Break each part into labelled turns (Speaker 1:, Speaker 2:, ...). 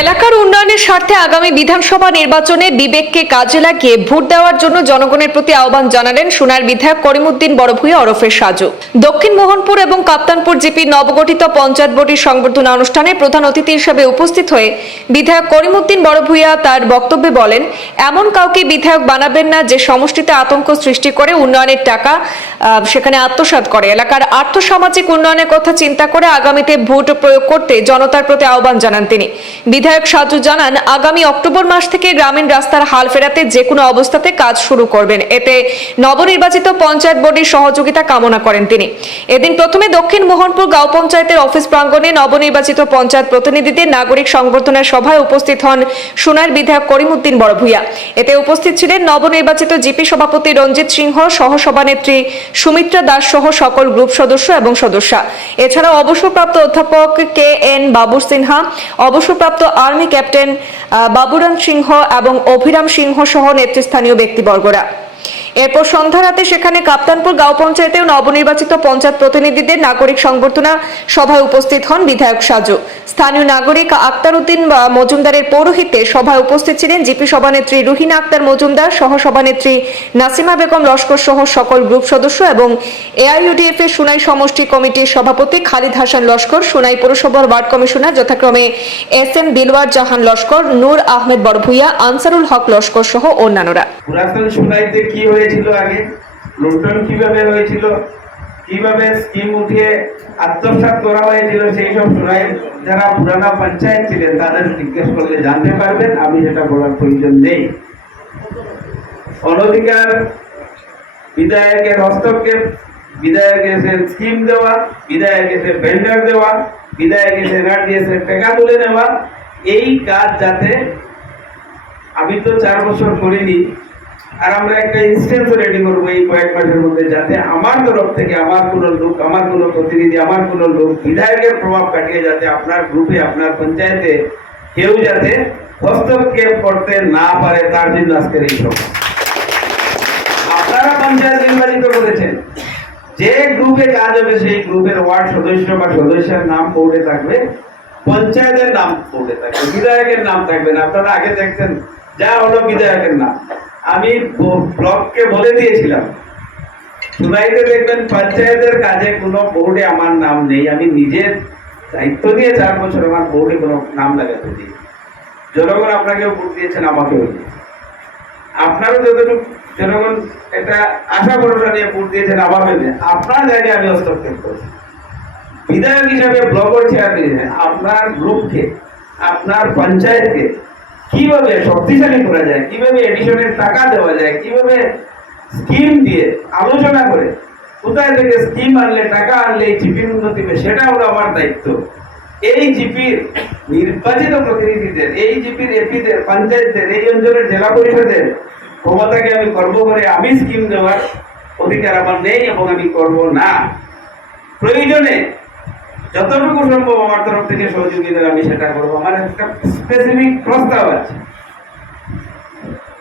Speaker 1: এলাকার উন্নয়নের স্বার্থে আগামী বিধানসভা নির্বাচনে বিবেককে কাজে লাগিয়ে ভোট দেওয়ার জন্য জনগণের প্রতি আহ্বান জানালেন সোনার বিধায়ক করিমুদ্দিন বড়ভূয়া ওরফে সাজু। দক্ষিণ মোহনপুর এবং কাপ্তানপুর জিপির নবগঠিত পঞ্চায়েত বোর্ডের সংবর্ধনা অনুষ্ঠানে প্রধান অতিথি হিসেবে উপস্থিত হয়ে বিধায়ক করিমুদ্দিন বড়ভূয়া তার বক্তব্যে বলেন, এমন কাউকে বিধায়ক বানাবেন না যে সমষ্টিতে আতঙ্ক সৃষ্টি করে উন্নয়নের টাকা সেখানে আত্মসাৎ করে। এলাকার আর্থসামাজিক উন্নয়নের কথা চিন্তা করে আগামীতে ভোট প্রয়োগ করতে জনতার প্রতি আহ্বান জানান তিনি। বিধায়ক সাজু জানান, আগামী অক্টোবর মাস থেকে গ্রামীণ রাস্তার হাল ফেরাতে যে কোনো অবস্থাতে কাজ শুরু করবেন। এতে নবনির্বাচিত পঞ্চায়েত বোর্ডের সহযোগিতা কামনা করেন তিনি। এদিন প্রথমে দক্ষিণ মোহনপুর গাঁও পঞ্চায়েতের অফিস প্রাঙ্গণে নবনির্বাচিত পঞ্চায়েত প্রতিনিধিদের নাগরিক সংবর্ধনা সভায় উপস্থিত হন সোনার বিধায়ক করিমুদ্দিন বড়ভূয়া এতে উপস্থিত ছিলেন নবনির্বাচিত জিপি সভাপতি রঞ্জিত সিংহ, সহসভানেত্রী সুমিত্রা দাস সহ সকল গ্রুপ সদস্য এবং সদস্যা। এছাড়াও অবসরপ্রাপ্ত অধ্যাপক কে এন বাবুর সিনহা, অবসরপ্রাপ্ত আর্মি ক্যাপ্টেন বাবুরাম সিংহ এবং অভিরাম সিংহ সহ নেতৃস্থানীয় ব্যক্তিবর্গরা। এরপর সন্ধ্যা রাতে সেখানে কাপ্তানপুর গাঁও পঞ্চায়েতেও নবনির্বাচিত পঞ্চায়েত প্রতিনিধিদের নাগরিক সংবর্ধনা সভায় উপস্থিত হন বিধায়ক সাজু। স্থানীয় নাগরিক আক্তার উদ্দিন মজুমদারের পৌরোহিত্যে সভায় উপস্থিত ছিলেন জিপি সভানেত্রী রুহিনা আক্তার মজুমদার সহ সভানেত্রী নাসিমা বেগম লস্কর সহ সকল গ্রুপ সদস্য এবং এআইইউডিএফ এর সুনাই সমষ্টি কমিটির সভাপতি খালিদ হাসান লস্কর, সুনাই পৌরসভার ওয়ার্ড কমিশনার যথাক্রমে এস এম দিলওয়ার জাহান লস্কর, নূর আহমেদ বড়ভুইয়া, আনসারুল হক লস্কর সহ অন্যান্যরা।
Speaker 2: কি হয়েছিল আগে? লুণ্ঠন কীভাবে হয়েছিল? কীভাবে স্কিম উঠিয়ে আত্মসাৎ করা হয়েছিল সেই সব সোনাই যারা পুরানা পঞ্চায়েত ছিলেন, তাদের জিজ্ঞেস করলে জানতে পারবেন, আমি সেটা বলার প্রয়োজন নেই। অনধিকার বিধায়কের হস্তক্ষেপ বিধায়ক এসে স্কিম দেওয়া বিধায়ক এসে ভেন্ডার দেওয়া বিধায়ক এসে এনআরডিএস এর টাকা তুলে নেওয়া, এই কাজ যাতে আমি তো চার বছর করিনি আর আমরা একটা ইনস্টেন্স রেডি করব এই কয়েক মাসের মধ্যে যাতে আমার তরফ থেকে আমার কোনো লোক, আমার কোনো প্রতিনিধি, আমার কোনো লোক বিধায়কের প্রভাব কাটিয়ে যাতে আপনার গ্রুপে আপনার পঞ্চায়েতে কেউ যাতে হস্তক্ষেপ করতে না পারে, তার জন্য আজকের এই সভা। আপনারা পঞ্চায়েত নির্বাচিত করেছেন। যে গ্রুপে কাজ হবে, সেই গ্রুপের ওয়ার্ড সদস্য বা সদস্যের নাম বোর্ডে থাকবে, পঞ্চায়েতের নাম বোর্ডে থাকবে, বিধায়কের নাম থাকবে না। আপনারা আগে দেখতেন যা হলো বিধায়কের নাম। আমি ব্লককে বলে দিয়েছিলাম সুনাইতে দেখবেন পঞ্চায়েতের কাজে কোনো বোর্ডে আমার নাম নেই। আমি নিজের দায়িত্ব নিয়ে চার বছর আমার বোর্ডে কোনো নাম লাগাতে দিই জনগণ আপনাকেও ভোট দিয়েছেন, আমাকেও। আপনারও যতটুকু জনগণ একটা আশা ভরসা নিয়ে ভোট দিয়েছেন আমাকে আপনার জায়গায় আমি হস্তক্ষেপ করছি বিধায়ক হিসাবে ব্লকের চেয়ারম্যান আপনার গ্রুপকে, আপনার পঞ্চায়েতকে কীভাবে শক্তিশালী করা যায়, কীভাবে এডিশনের টাকা দেওয়া যায়, কীভাবে স্কিম দিয়ে আলোচনা করে, কোথায় থেকে স্কিম আনলে, টাকা আনলে এই জিপির উন্নতি হবে সেটা হলো আমার দায়িত্ব। এই জিপির নির্বাচিত প্রতিনিধিদের, এই জিপির এপিদের, পঞ্চায়েতদের, এই অঞ্চলের জেলা পরিষদের ক্ষমতাকে আমি কর্ম করে আমি স্কিম দেওয়ার অধিকার আমার নেই এবং আমি করব না। প্রয়োজনে যতটুকু সম্ভব আমার তরফ থেকে সহযোগিতা আমি সেটা করব। আমার একটা স্পেসিফিক প্রস্তাব আছে।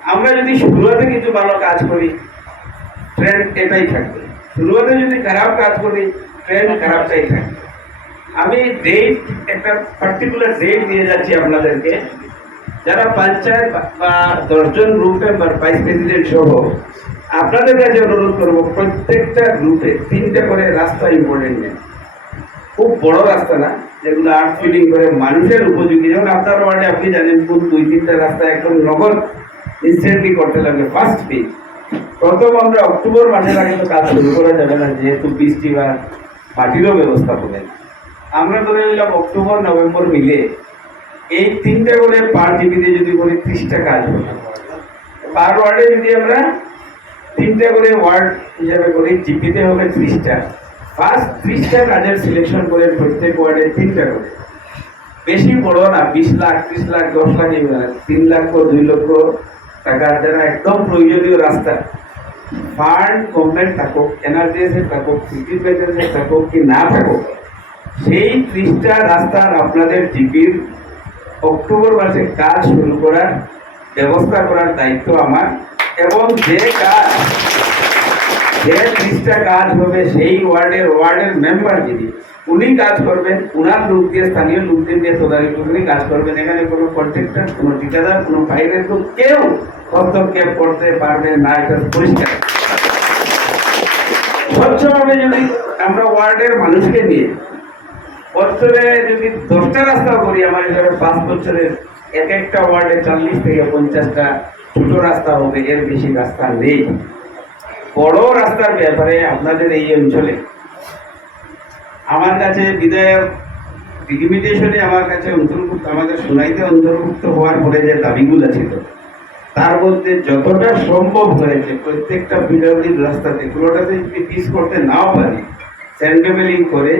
Speaker 2: আমরা যদি শুরুতে কিছু ভালো কাজ করি ট্রেন্ড এটাই থাকবে। শুরুতে যদি খারাপ কাজ করি ট্রেন্ড খারাপটাই থাকবে। আমি ডেট একটা পার্টিকুলার ডেট দিয়ে যাচ্ছি আপনাদেরকে। যারা পঞ্চায়েত বা- দশজন গ্রুপ মেম্বার ভাইস প্রেসিডেন্ট সহ, আপনাদের কাছে অনুরোধ করব, প্রত্যেকটা গ্রুপে তিনটে করে রাস্তা ইম্পর্টেন্ট নেই। খুব বড় রাস্তা না, যেগুলো আর্ট ফিলিং করে মানুষের উপযোগী। যেমন আপনার ওয়ার্ডে আপনি জানেন কোন দুই তিনটা রাস্তা একদম নগদ ইনস্ট্যান্টলি করতে লাগবে ফার্স্ট পেজ প্রথম আমরা অক্টোবর মাসের আগে তো কাজ শুরু করা যাবে না, যেহেতু বৃষ্টি বা মাটিরও ব্যবস্থা না আমরা ধরে নিলাম অক্টোবর, নভেম্বর মিলে এই তিনটা করে পার জিবিতে যদি করি ত্রিশটা কাজ হবে। পার ওয়ার্ডে যদি আমরা তিনটা করে ওয়ার্ড হিসাবে করি জিপিতে হবে ত্রিশটা। ফার্স্ট ত্রিশটা কাজের সিলেকশন করে প্রত্যেক ওয়ার্ডে তিনটা করে। বেশি বড় না, বিশ লাখ, ত্রিশ লাখ, দশ লাখ। তিন লক্ষ দুই লক্ষ টাকার যারা একদম প্রয়োজনীয় রাস্তা। ফান্ড গভর্নমেন্ট থাকুক এনআরডিএস থাকুক সিটি প্যাকেজে থাকুক কি না থাকুক, সেই ত্রিশটা রাস্তার আপনাদের জিপির অক্টোবর মাসে কাজ শুরু করার ব্যবস্থা করার দায়িত্ব আমার। এবং যে কাজ যে ত্রিশটা কাজ হবে, সেই ওয়ার্ডের ওয়ার্ডের মেম্বার যিনি, উনি কাজ করবেন, উনার লোক দিয়ে, স্থানীয় লোকদের দিয়ে তদারকি করে কাজ করবেন। এখানে কোনো কন্ট্রাক্টর কোনো ঠিকাদার, কোনো বাইরের লোক, কেউ হস্তক্ষেপ করতে পারবে না, এটা পরিষ্কার। স্বচ্ছভাবে যদি আমরা ওয়ার্ডের মানুষকে নিয়ে বছরে যদি দশটা রাস্তা করি, আমার হিসাবে পাঁচ বছরের এক একটা ওয়ার্ডে চল্লিশ থেকে পঞ্চাশটা ছোট রাস্তা হবে, এর বেশি রাস্তা নেই। বড় রাস্তার ব্যাপারে আপনাদের এই অঞ্চলে। আমার কাছে বিধায়ক ডিলিমিটেশনে আমার কাছে অন্তর্ভুক্ত, আমাদের সোনাইতে অন্তর্ভুক্ত হওয়ার পরে যে দাবিগুলো ছিল, তার মধ্যে যতটা সম্ভব হয়েছে প্রত্যেকটা বিরোধীর রাস্তাতে, কোনোটাতে যদি পিস করতে নাও পারি স্যান্ডেবেলিং করে